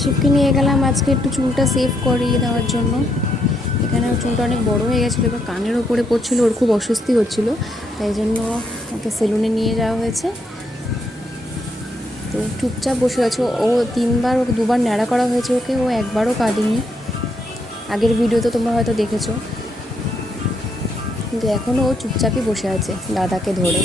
শিবকে নিয়ে গেলাম আজকে একটু চুলটা সেভ করিয়ে দেওয়ার জন্য। এখানে ওর চুলটা অনেক বড় হয়ে গেছিলো, এবার কানের ওপরে পড়ছিলো, ওর খুব অস্বস্তি হচ্ছিলো, তাই জন্য ওকে সেলুনে নিয়ে যাওয়া হয়েছে। তো চুপচাপ বসে আছে ও, ওকে দুবার ন্যাড়া করা হয়েছে ওকে, ও একবারও কাঁদেনি। আগের ভিডিও তো তোমরা হয়তো দেখেছো, কিন্তু এখনও ও চুপচাপই বসে আছে দাদাকে ধরে।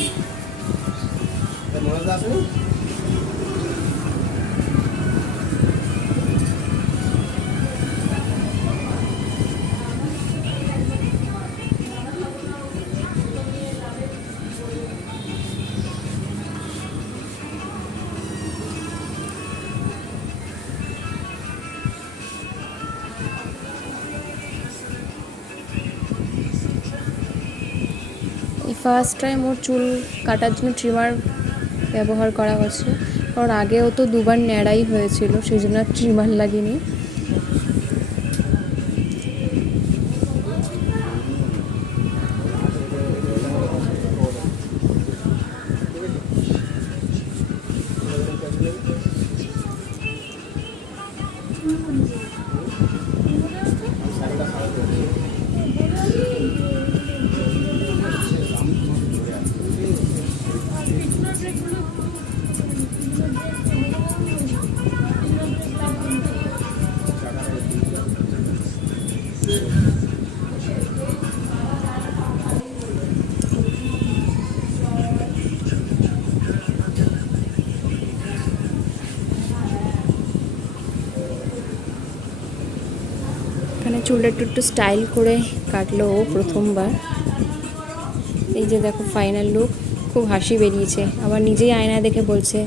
এই ফার্স্ট টাইম ওর চুল কাটার জন্য ট্রিমার ব্যবহার করা হচ্ছে, কারণ আগেও তো দুবার ন্যাড়াই হয়েছিল, সেই জন্য ট্রিমার লাগেনি। এখানে চুলটা একটু স্টাইল করে কাটলো ও প্রথমবার। এই যে দেখো ফাইনাল লুক, খুব হাসি বেরিয়েছে, আবার নিজেই আয়নায় দেখে বলছে